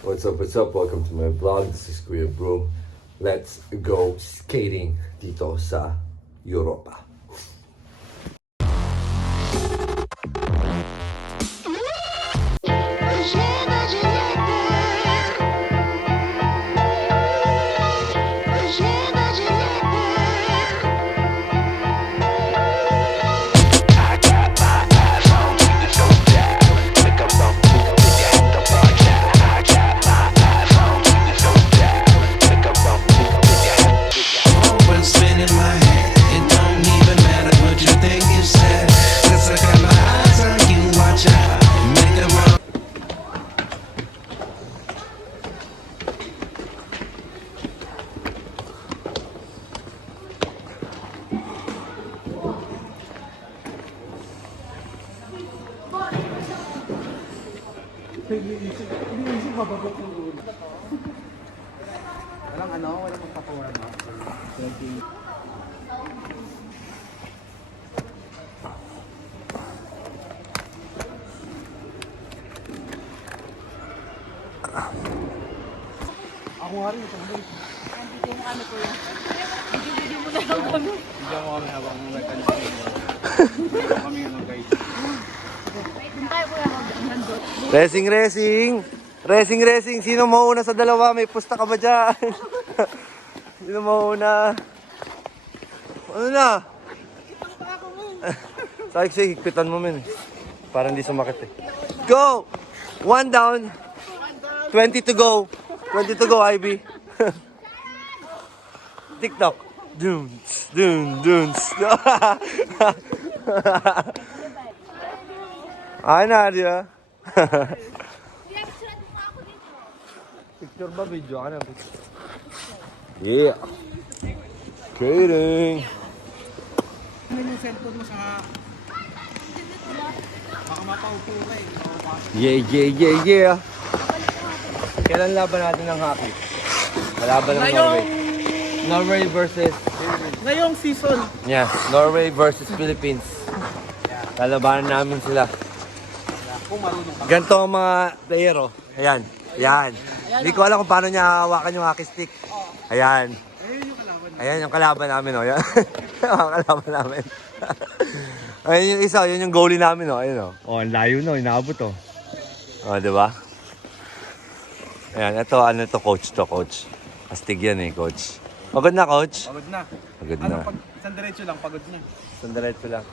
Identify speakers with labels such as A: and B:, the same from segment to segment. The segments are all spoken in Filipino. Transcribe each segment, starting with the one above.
A: What's up, what's up? Welcome to my vlog. This is Kuya Bro. Let's go skating dito sa Europa.
B: Walang ano, walang magpapawalan mo. Ako nga rin, ito hindi.
C: Hindi mo kami kuya. Hindi mo na lang kami.
B: Hindi ako kami habang nagkano. Hindi kami ano guys.
A: Racing, racing! Racing, racing! Sino mauna sa dalawa? May pusta ka ba dyan? Sino mauna? Ano na? Sabi sa'yo, higpitan mo men. Para hindi sumakit eh. Go! One down. 20 to go. 20 to go, Ivy. TikTok. Dun, dun, dun. Ay na, di ba? Picture ba? Video ka na. Yeah. Kidding.
B: Ano yung cellphone mo sa... Baka mapaupo ka eh.
A: Yeah, yeah, yeah, yeah. Kailan laban natin ng hockey? Laban ng Norway. Norway versus...
B: Ngayong season.
A: Yeah, Norway versus Philippines. Lalabanan namin sila.
B: Kung marunong ka.
A: Ganito ang mga player, oh. Ayan. Ayan. Hindi ko alam kung paano niya hawakan yung hockey stick. Ayan.
B: Ayun yung kalaban.
A: Ayan yung kalaban namin, oh. Ayan. ang kalaban namin. Ayan yung isa, yun yung goalie namin, oh. Ayun, oh. Oh, ang layo, no. Inaabot, oh. Oh, di ba? Ayan, ito, ano to, coach to, coach. Astig yan, eh, coach. Pagod na, coach?
B: Pagod na.
A: Pagod
B: Ano
A: na.
B: pag isang diretso lang, pagod na.
A: Sandalit lang.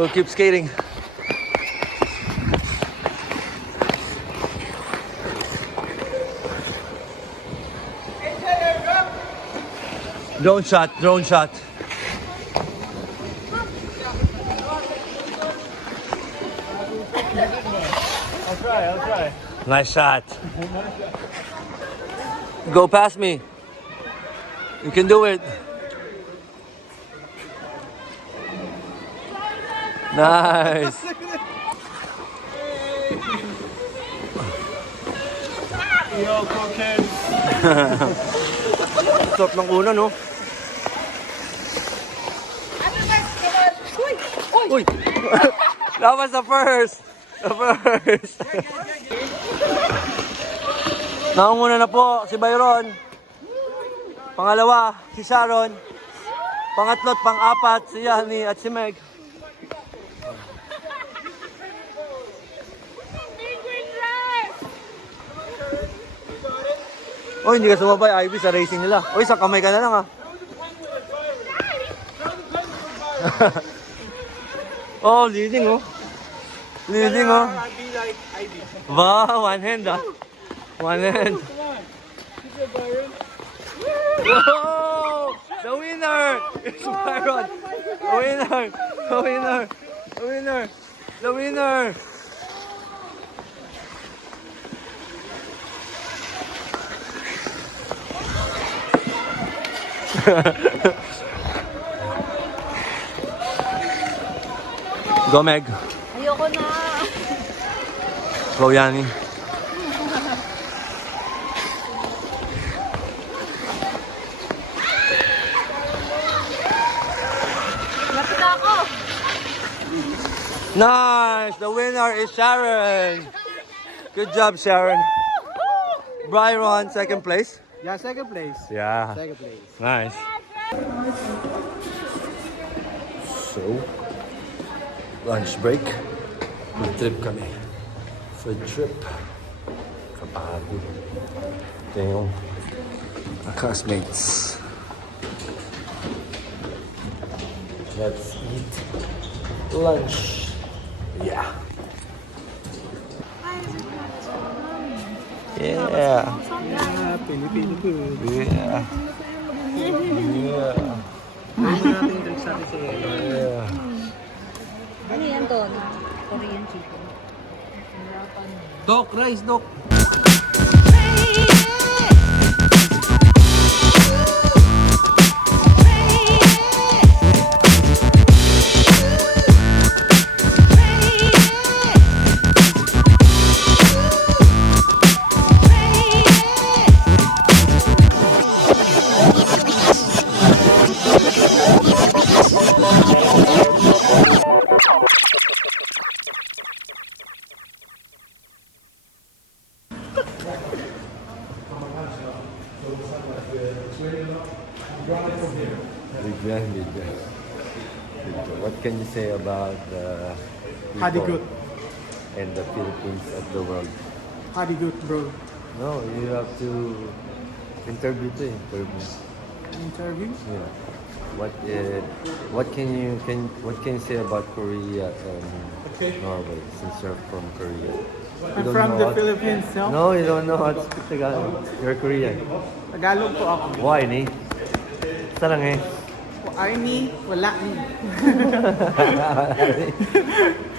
A: Go keep skating. Drone shot, drone shot.
B: I'll try, I'll try.
A: Nice shot. Go past me. You can do it. Nice.
B: Yo, coaches.
A: Top ng una, no? Uy! that was the first! The first! Naunguna na po si Byron. Pangalawa, si Sharon. Pangatlo't pang-apat, si Yani at si Meg. Oh, hindi ka sumabay, Ivy, sa racing nila. Uy, sa kamay ka na lang, ah. oh, leading, oh. Leading, oh. Ba, one hand, ah. One hand. Whoa! The winner is Byron. The winner. The winner. The winner. The winner. Go, Meg.
C: Ayoko na.
A: Go, Yanni.
C: Lapit ako.
A: Nice! The winner is Sharon. Good job, Sharon. Byron, second place.
B: Yeah, second place.
A: Yeah.
B: Second place.
A: Nice. So, lunch break. Food trip kami. Food trip. Kapagod. Ito yung mga classmates. Let's eat lunch. Yeah. Yeah.
B: Yeah, Filipino food.
A: Yeah. Yeah.
B: Ano
A: Yeah.
C: Ano yan to? Na Korean chicken.
B: Dok, rice, Dok.
A: What can you say about the people
B: Hadi good.
A: and the Philippines of the world?
B: Hadi good, bro.
A: No, you have to interview to interview.
B: Interview?
A: Yeah. What uh, what can you can what can you say about Korea and Norway since you're from Korea? You
B: I'm
A: don't
B: from
A: know
B: the
A: how-
B: Philippines, no?
A: No, you don't know how to speak Tagalog. You're Korean.
B: Tagalog po ako.
A: Why, ni? Sarang eh.
B: Ay ni, wala ni.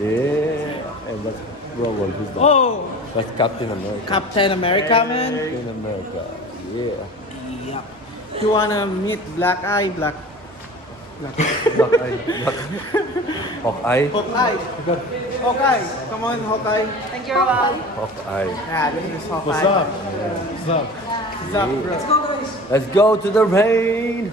A: yeah. And that's well, well, who's that?
B: Oh!
A: That's Captain America.
B: Captain America, man.
A: Captain America. Yeah.
B: Yeah. You wanna meet Black Eye, Black... Black...
A: Hawkeye. Black. Hawkeye.
B: Hawkeye. Hawkeye. Come on, Hawkeye.
C: Thank you, Rob.
A: Hawkeye.
B: Yeah, this is Hawkeye.
D: What's up? What's up?
B: What's up, bro? Let's go, guys.
A: Let's go to the rain.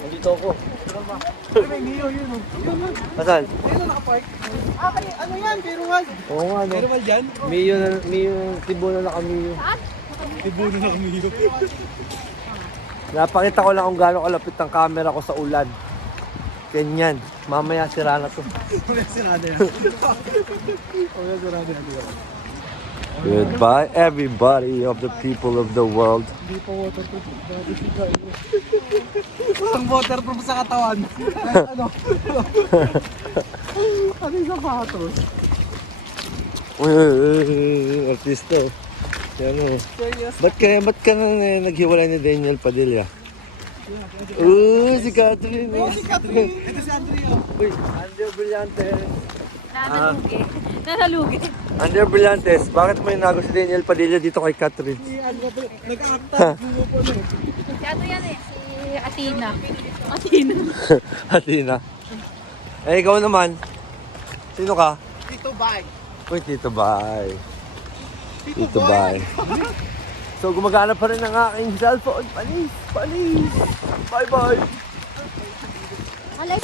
A: Nandito ako.
B: Ay, may Neo yun.
A: Asan?
B: Ayun, nakapark. Ah, kay, ano yan? Ruwal.
A: Oo nga no.
B: Ruwal dyan?
A: Miyo na, Miyo, Tibo na lang kami.
B: Ibuno na kami yun.
A: Napakita ko lang kung gaano kalapit ang camera ko sa ulan. Ganyan. Mamaya sira na to.
B: Wala sirada yan. Wala sirada yan.
A: Goodbye everybody of the people of the world.
B: Hindi pa waterproof. Ang waterproof sa katawan. Kahit ano. ano yung sapatos?
A: Uy, uy, uy, uy, artista. oh. Yan o. Ba't ka, ba't ka nang eh, naghiwalay ni Daniel Padilla? Uy, si Catherine.
B: Oh, si Catherine. Ito si Andrea.
A: Uy, Ander Brillantes.
C: Nanalugi. Nanalugi.
A: Ander Brillantes, bakit mo inago si Daniel Padilla dito kay Catherine?
B: Si Andrea. Nag-acta. Gulo po na.
C: Si ano yan eh? Si Athena. Athena.
A: Athena. Eh, ikaw naman. Sino ka?
B: Tito Bike.
A: Uy, Tito Bay. Tito Bay. So gumagana pa rin ang aking cellphone. Panis! Panis! Bye-bye!
C: Alay.